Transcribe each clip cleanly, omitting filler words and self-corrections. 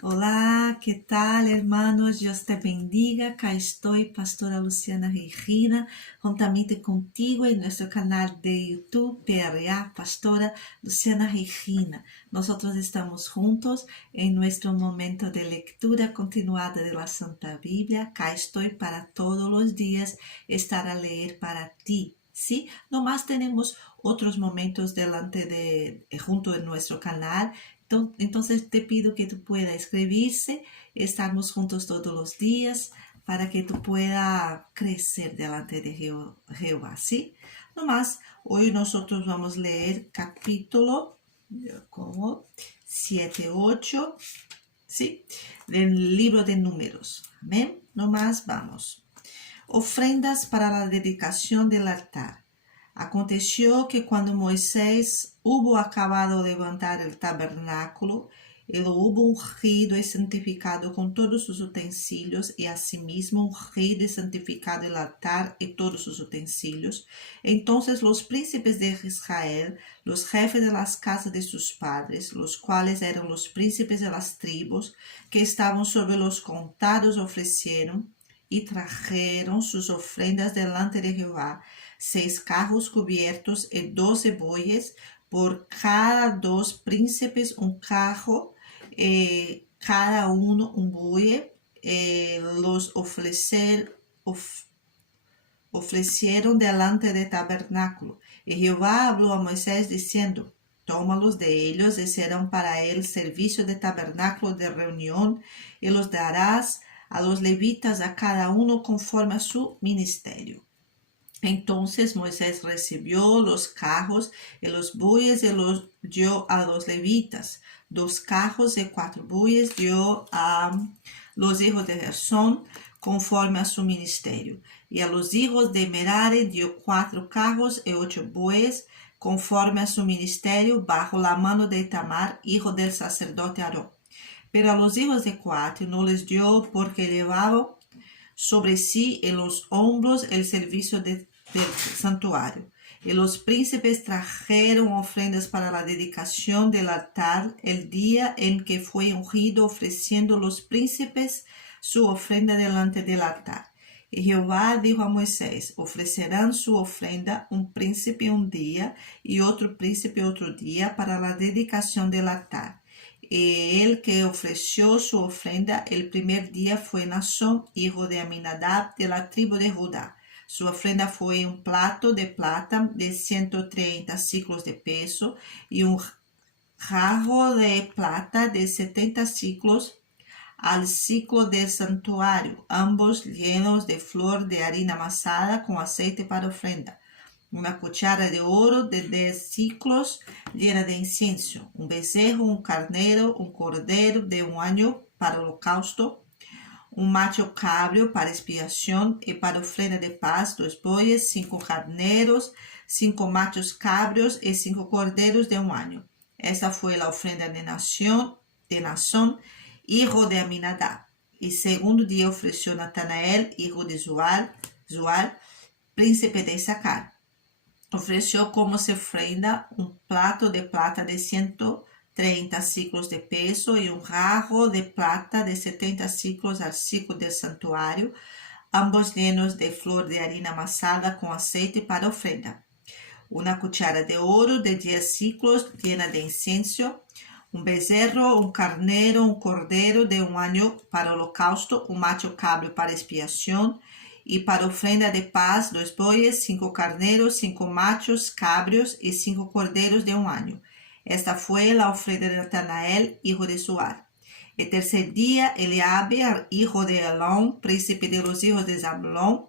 Olá, que tal, hermanos? Dios te bendiga. Acá estoy, Pastora Luciana Regina, juntamente contigo en nuestro canal de YouTube, PRA, Pastora Luciana Regina. Nosotros estamos juntos en nuestro momento de lectura continuada de la Santa Biblia. Acá estoy para todos los días estar a leer para ti. ¿Sí? Nomás tenemos otros momentos junto en nuestro canal. Entonces te pido que tú puedas escribirse, estamos juntos todos los días para que tú puedas crecer delante de Jehová, ¿sí? No más, hoy nosotros vamos a leer capítulo como 7, 8, ¿sí? Del libro de Números. Amén. No más, vamos. Ofrendas para la dedicación del altar. Aconteció que cuando Moisés hubo acabado de levantar el tabernáculo, y lo hubo ungido y santificado con todos sus utensilios, y asimismo ungido y santificado el altar y todos sus utensilios, entonces los príncipes de Israel, los jefes de las casas de sus padres, los cuales eran los príncipes de las tribus que estaban sobre los contados, ofrecieron y trajeron sus ofrendas delante de Jehová, 6 carros cubiertos y 12 bueyes, por cada 2 príncipes un carro, cada uno un buey. Los ofrecieron delante del tabernáculo. Y Jehová habló a Moisés diciendo: tómalos de ellos y serán para él servicio de tabernáculo de reunión, y los darás a los levitas a cada uno conforme a su ministerio. Entonces Moisés recibió los carros y los bueyes y los dio a los levitas. 2 carros y 4 bueyes dio a los hijos de Gersón conforme a su ministerio. Y a los hijos de Merari dio 4 carros y 8 bueyes conforme a su ministerio, bajo la mano de Itamar, hijo del sacerdote Aarón. Pero a los hijos de Coat no les dio, porque llevaban sobre sí en los hombros el servicio del santuario. Y los príncipes trajeron ofrendas para la dedicación del altar el día en que fue ungido, ofreciendo los príncipes su ofrenda delante del altar. Y Jehová dijo a Moisés: ofrecerán su ofrenda un príncipe un día y otro príncipe otro día para la dedicación del altar. Y el que ofreció su ofrenda el primer día fue Naasón, hijo de Aminadab, de la tribu de Judá. Su ofrenda fue un plato de plata de 130 ciclos de peso y un jarro de plata de 70 ciclos al ciclo del santuario, ambos llenos de flor de harina amasada con aceite para ofrenda. Una cuchara de oro de 10 ciclos llena de incienso, un becerro, un carnero, un cordero de un año para holocausto, un macho cabrio para expiación y para ofrenda de paz, 2 bueyes, 5 carneros, 5 machos cabrios y 5 corderos de un año. Esta fue la ofrenda de Naasón, hijo de Aminadab. Y segundo día ofreció Natanael, hijo de Zuar, príncipe de Issacar. Ofreció como su ofrenda un plato de plata de 130 ciclos de peso y un jarro de plata de 70 ciclos al ciclo del santuario, ambos llenos de flor de harina amasada con aceite para ofrenda. Una cuchara de oro de 10 ciclos llena de incienso, un becerro, un carnero, un cordero de un año para holocausto, un macho cabrio para expiación, y para ofrenda de paz, 2 bueyes, 5 carneros, 5 machos cabrios y 5 corderos de un año. Esta fue la ofrenda de Natanael, hijo de Zuar. El tercer día, Eliabe, hijo de Elón, príncipe de los hijos de Zabulón,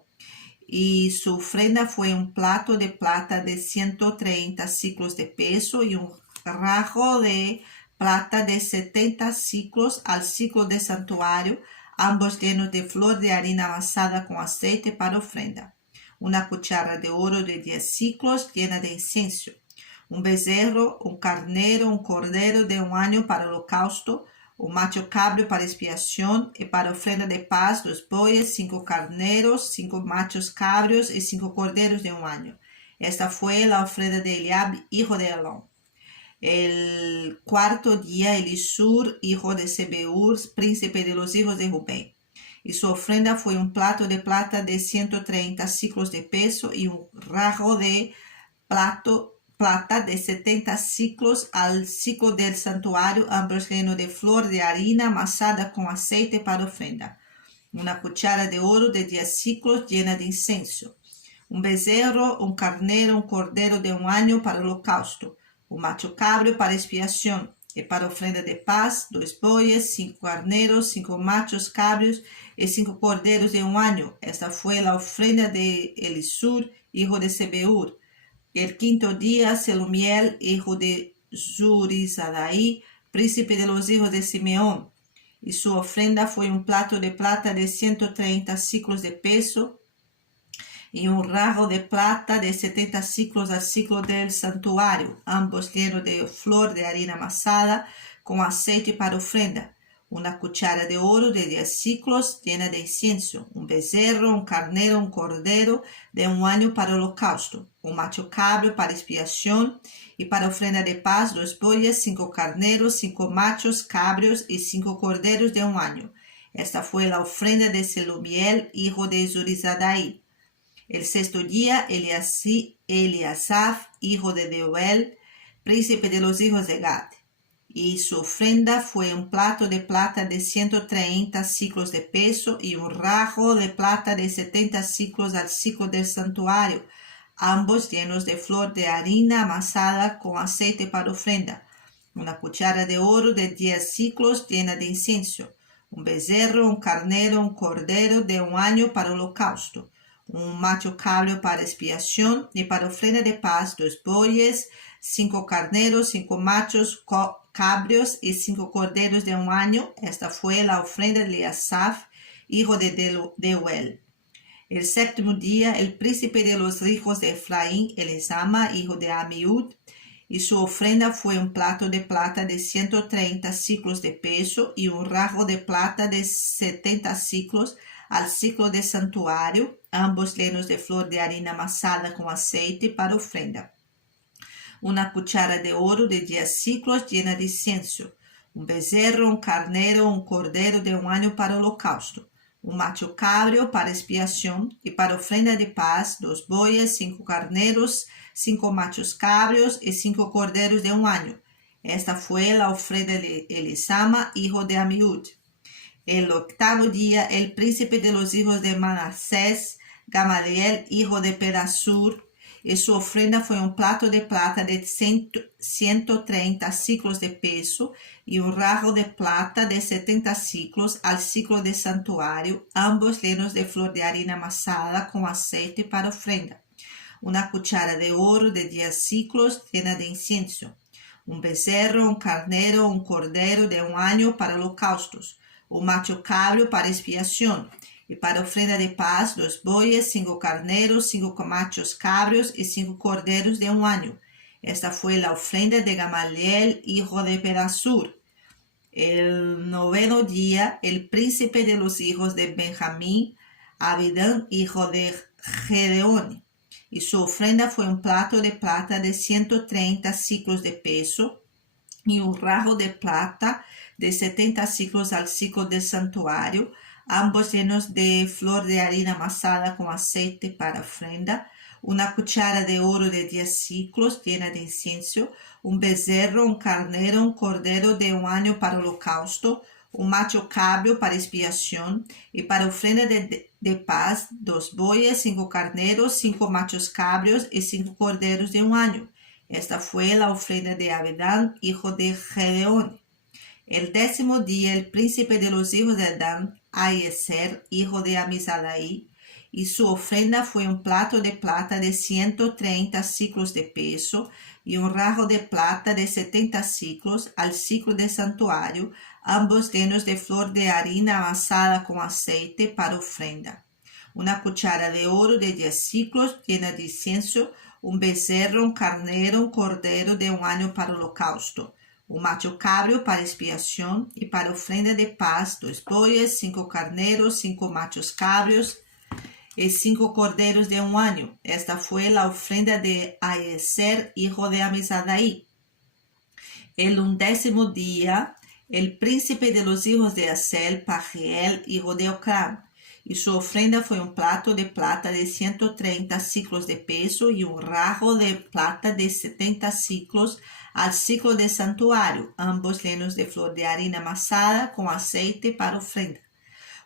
y su ofrenda fue un plato de plata de 130 ciclos de peso y un jarro de plata de 70 ciclos al ciclo del santuario, ambos llenos de flor de harina amasada con aceite para ofrenda. Una cuchara de oro de 10 ciclos llena de incienso. Un becerro, un carnero, un cordero de un año para holocausto, un macho cabrio para expiación, y para ofrenda de paz, 2 bueyes, 5 carneros, 5 machos cabrios y 5 corderos de un año. Esta fue la ofrenda de Eliab, hijo de Elón. El cuarto día, Elisur, hijo de Sebeur, príncipe de los hijos de Rubén. Y su ofrenda fue un plato de plata de 130 ciclos de peso y un rajo de plata de 70 ciclos al ciclo del santuario, ambos llenos de flor de harina amasada con aceite para ofrenda. Una cuchara de oro de 10 ciclos llena de incienso. Un becerro, un carnero, un cordero de un año para holocausto. Un macho cabrio para expiación. Y para ofrenda de paz, 2 bueyes, 5 carneros, 5 machos cabrios y 5 corderos de un año. Esta fue la ofrenda de Elisur, hijo de Sebeur. El quinto día, Selumiel, hijo de Zurizadaí, príncipe de los hijos de Simeón. Y su ofrenda fue un plato de plata de 130 ciclos de peso y un rajo de plata de 70 ciclos al ciclo del santuario, ambos llenos de flor de harina amasada con aceite para ofrenda. Una cuchara de oro de 10 ciclos llena de incienso, un becerro, un carnero, un cordero de un año para holocausto, un macho cabrio para expiación y para ofrenda de paz, 2 bueyes, 5 carneros, 5 machos cabrios y 5 corderos de un año. Esta fue la ofrenda de Selumiel, hijo de Zurizadaí. El sexto día, Eliasaf, hijo de Deuel, príncipe de los hijos de Gad. Y su ofrenda fue un plato de plata de 130 ciclos de peso y un rajo de plata de 70 ciclos al ciclo del santuario, ambos llenos de flor de harina amasada con aceite para ofrenda. Una cuchara de oro de 10 ciclos llena de incienso. Un becerro, un carnero, un cordero de un año para holocausto. Un macho cabrio para expiación y para ofrenda de paz, 2 bueyes, 5 carneros, 5 machos cabrios y 5 corderos de un año. Esta fue la ofrenda de Eliasaf, hijo de Deuel. El séptimo día, el príncipe de los hijos de Efraín, Elisama, hijo de Amiud, y su ofrenda fue un plato de plata de 130 ciclos de peso y un rajo de plata de 70 ciclos al ciclo de santuario, ambos llenos de flor de harina amasada con aceite para ofrenda. Una cuchara de oro de 10 ciclos llena de incienso. Un becerro, un carnero, un cordero de un año para holocausto. Un macho cabrio para expiación y para ofrenda de paz, 2 bueyes, 5 carneros, 5 machos cabrios y 5 corderos de un año. Esta fue la ofrenda de Elisama, hijo de Amiud. El octavo día, el príncipe de los hijos de Manasés, Gamaliel, hijo de Pedasur, y su ofrenda fue un plato de plata de 130 ciclos de peso y un rajo de plata de 70 ciclos al ciclo de santuario, ambos llenos de flor de harina amasada con aceite para ofrenda. Una cuchara de oro de 10 ciclos llena de incienso. Un becerro, un carnero, un cordero de un año para holocaustos. Un macho cabrio para expiación, y para ofrenda de paz, 2 bueyes, 5 carneros, 5 machos cabrios y 5 corderos de un año. Esta fue la ofrenda de Gamaliel, hijo de Pedasur. El noveno día, el príncipe de los hijos de Benjamín, Abidán, hijo de Gedeón, y su ofrenda fue un plato de plata de 130 ciclos de peso y un rajo de plata de 70 ciclos al ciclo del santuario, ambos llenos de flor de harina amasada con aceite para ofrenda. Una cuchara de oro de 10 ciclos llena de incienso. Un becerro, un carnero, un cordero de un año para holocausto. Un macho cabrio para expiación y para ofrenda de paz, 2 bueyes, 5 carneros, 5 machos cabrios y 5 corderos de un año. Esta fue la ofrenda de Abidán, hijo de Gedeón. El 10º día, el príncipe de los hijos de Adán, Aiezer, hijo de Amizadaí, y su ofrenda fue un plato de plata de 130 ciclos de peso y un rajo de plata de 70 ciclos al ciclo de santuario, ambos llenos de flor de harina amasada con aceite para ofrenda. Una cuchara de oro de 10 ciclos llena de incienso, un becerro, un carnero, un cordero de un año para holocausto. Un macho cabrio para expiación y para ofrenda de paz, 2 bueyes, 5 carneros, 5 machos cabrios y 5 corderos de un año. Esta fue la ofrenda de Aiezer, hijo de Amizadaí. El 11º día, el príncipe de los hijos de Asel, Pagiel, hijo de Ocrán, y su ofrenda fue un plato de plata de 130 ciclos de peso y un rajo de plata de 70 ciclos al ciclo de santuario, ambos llenos de flor de harina amasada con aceite para ofrenda.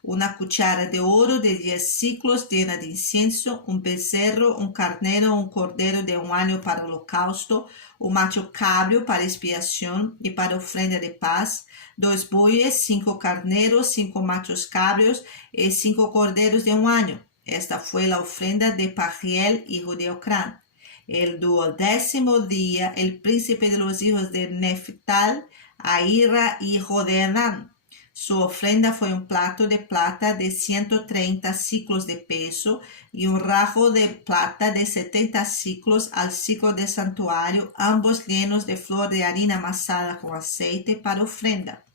Una cuchara de oro de 10 ciclos llena de incienso, un becerro, un carnero, un cordero de un año para holocausto, un macho cabrio para expiación y para ofrenda de paz, 2 bueyes, 5 carneros, 5 machos cabrios y 5 corderos de un año. Esta fue la ofrenda de Pagiel, hijo de Ocrán. El 12º día, el príncipe de los hijos de Neftal, Ahira, hijo de Enán. Su ofrenda fue un plato de plata de 130 ciclos de peso y un rajo de plata de 70 ciclos al ciclo de santuario, ambos llenos de flor de harina amasada con aceite para ofrenda.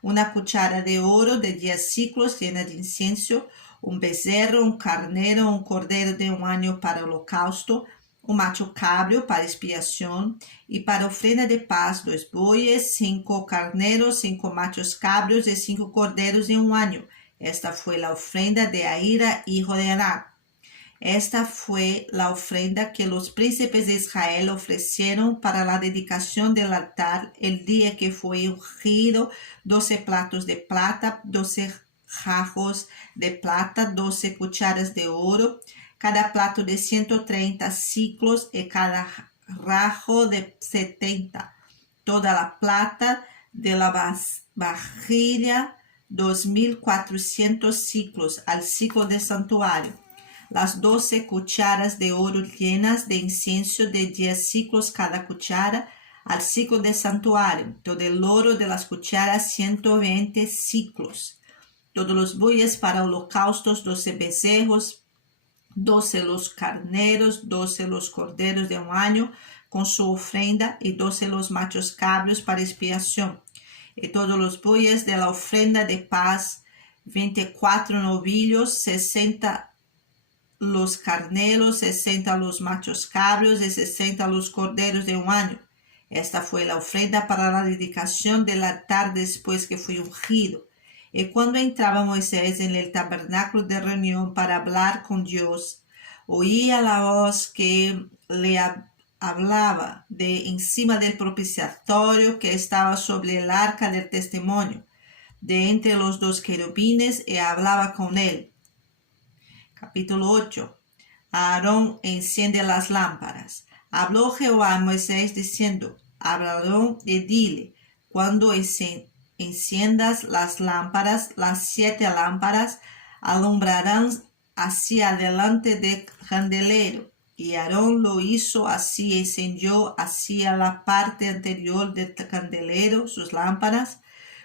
Una cuchara de oro de 10 ciclos llena de incienso, un becerro, un carnero, un cordero de un año para holocausto, un macho cabrio para expiación y para ofrenda de paz 2 bueyes, 5 carneros, 5 machos cabrios y 5 corderos de un año. Esta fue la ofrenda de Ahira, hijo de Enán. Esta fue la ofrenda que los príncipes de Israel ofrecieron para la dedicación del altar el día que fue ungido: 12 platos de plata, 12 jarros de plata, 12 cucharas de oro, cada plato de 130 ciclos y cada rajo de 70. Toda la plata de la vajilla, 2400 ciclos al ciclo de santuario. Las 12 cucharas de oro llenas de incienso de 10 ciclos cada cuchara al ciclo de santuario. Todo el oro de las cucharas, 120 ciclos. Todos los bueyes para holocaustos, 12 becerros, 12 los carneros, 12 los corderos de un año con su ofrenda y 12 los machos cabrios para expiación. Y todos los bueyes de la ofrenda de paz, 24 novillos, 60 los carneros, 60 los machos cabrios y 60 los corderos de un año. Esta fue la ofrenda para la dedicación del altar después que fue ungido. Y cuando entraba Moisés en el tabernáculo de reunión para hablar con Dios, oía la voz que le hablaba de encima del propiciatorio que estaba sobre el arca del testimonio, de entre los 2 querubines, y hablaba con él. Capítulo 8. Aarón enciende las lámparas. Habló Jehová a Moisés diciendo: habla a Aarón y dile, cuando enciendas las lámparas, las 7 lámparas alumbrarán hacia adelante del candelero. Y Aarón lo hizo así, encendió hacia la parte anterior del candelero sus lámparas,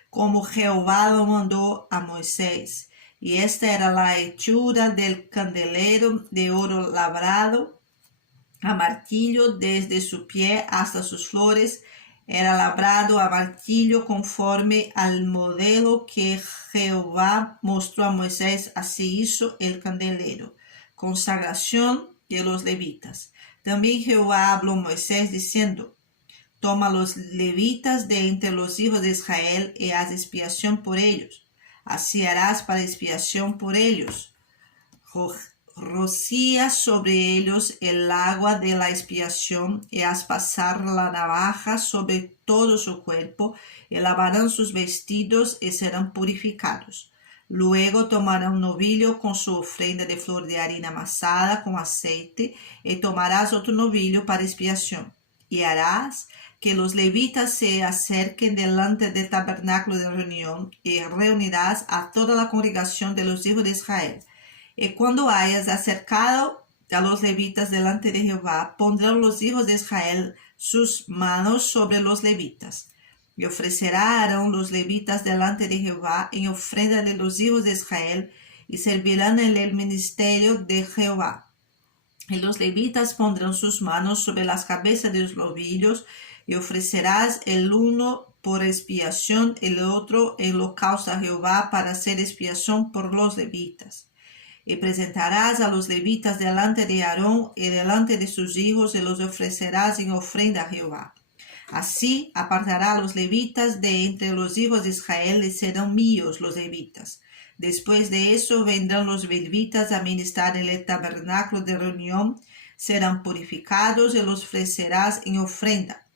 como Jehová lo mandó a Moisés. Y esta era la hechura del candelero de oro labrado a martillo desde su pie hasta sus flores. Era labrado a martillo conforme al modelo que Jehová mostró a Moisés. Así hizo el candelero. Consagración de los levitas. También Jehová habló a Moisés diciendo: toma los levitas de entre los hijos de Israel y haz expiación por ellos. Así harás para expiación por ellos. Rocía sobre ellos el agua de la expiación y haz pasar la navaja sobre todo su cuerpo, y lavarán sus vestidos y serán purificados. Luego tomará un novillo con su ofrenda de flor de harina amasada con aceite, y tomarás otro novillo para expiación. Y harás que los levitas se acerquen delante del tabernáculo de reunión, y reunirás a toda la congregación de los hijos de Israel. Y cuando hayas acercado a los levitas delante de Jehová, pondrán los hijos de Israel sus manos sobre los levitas. Y ofrecerá Aarón los levitas delante de Jehová en ofrenda de los hijos de Israel, y servirán en el ministerio de Jehová. Y los levitas pondrán sus manos sobre las cabezas de los novillos, y ofrecerás el uno por expiación, el otro en holocausto a Jehová para hacer expiación por los levitas. Y presentarás a los levitas delante de Aarón y delante de sus hijos, y los ofrecerás en ofrenda a Jehová. Así apartará a los levitas de entre los hijos de Israel y serán míos los levitas. Después de eso vendrán los levitas a ministrar en el tabernáculo de reunión, serán purificados y los ofrecerás en ofrenda,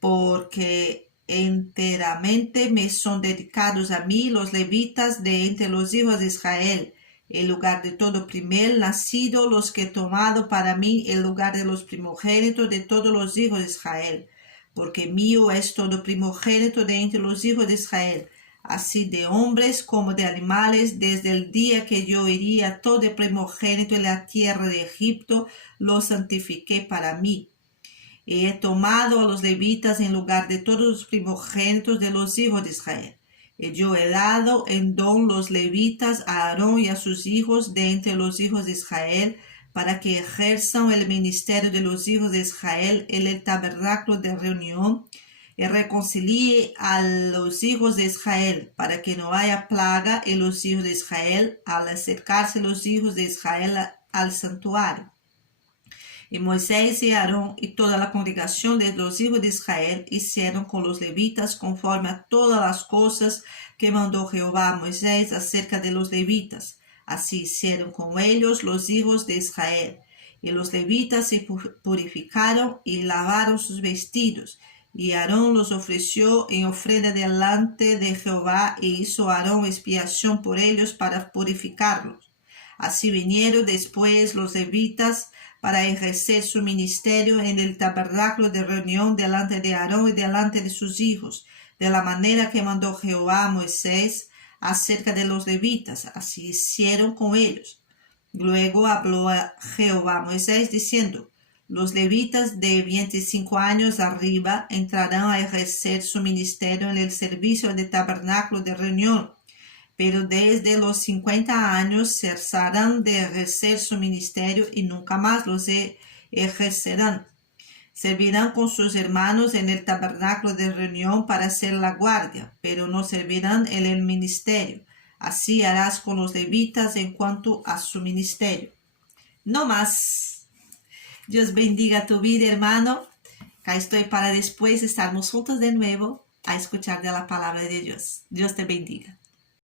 porque enteramente me son dedicados a mí los levitas de entre los hijos de Israel, en lugar de todo primer nacido, los que he tomado para mí el lugar de los primogénitos de todos los hijos de Israel, porque mío es todo primogénito de entre los hijos de Israel, así de hombres como de animales, desde el día que yo hería todo primogénito en la tierra de Egipto, lo santifiqué para mí. Y he tomado a los levitas en lugar de todos los primogénitos de los hijos de Israel. Y yo he dado en don los levitas a Aarón y a sus hijos de entre los hijos de Israel, para que ejerzan el ministerio de los hijos de Israel en el tabernáculo de reunión, y reconcilie a los hijos de Israel, para que no haya plaga en los hijos de Israel al acercarse los hijos de Israel al santuario. Y Moisés y Aarón y toda la congregación de los hijos de Israel hicieron con los levitas conforme a todas las cosas que mandó Jehová a Moisés acerca de los levitas. Así hicieron con ellos los hijos de Israel. Y los levitas se purificaron y lavaron sus vestidos. Y Aarón los ofreció en ofrenda delante de Jehová, e hizo Aarón expiación por ellos para purificarlos. Así vinieron después los levitas para ejercer su ministerio en el tabernáculo de reunión delante de Aarón y delante de sus hijos, de la manera que mandó Jehová a Moisés acerca de los levitas. Así hicieron con ellos. Luego habló a Jehová a Moisés diciendo: los levitas de 25 años arriba entrarán a ejercer su ministerio en el servicio del tabernáculo de reunión, pero desde los 50 años cesarán de ejercer su ministerio y nunca más los ejercerán. Servirán con sus hermanos en el tabernáculo de reunión para hacer la guardia, pero no servirán en el ministerio. Así harás con los levitas en cuanto a su ministerio. No más. Dios bendiga tu vida, hermano. Acá estoy para después estarmos juntos de nuevo a escuchar de la palabra de Dios. Dios te bendiga.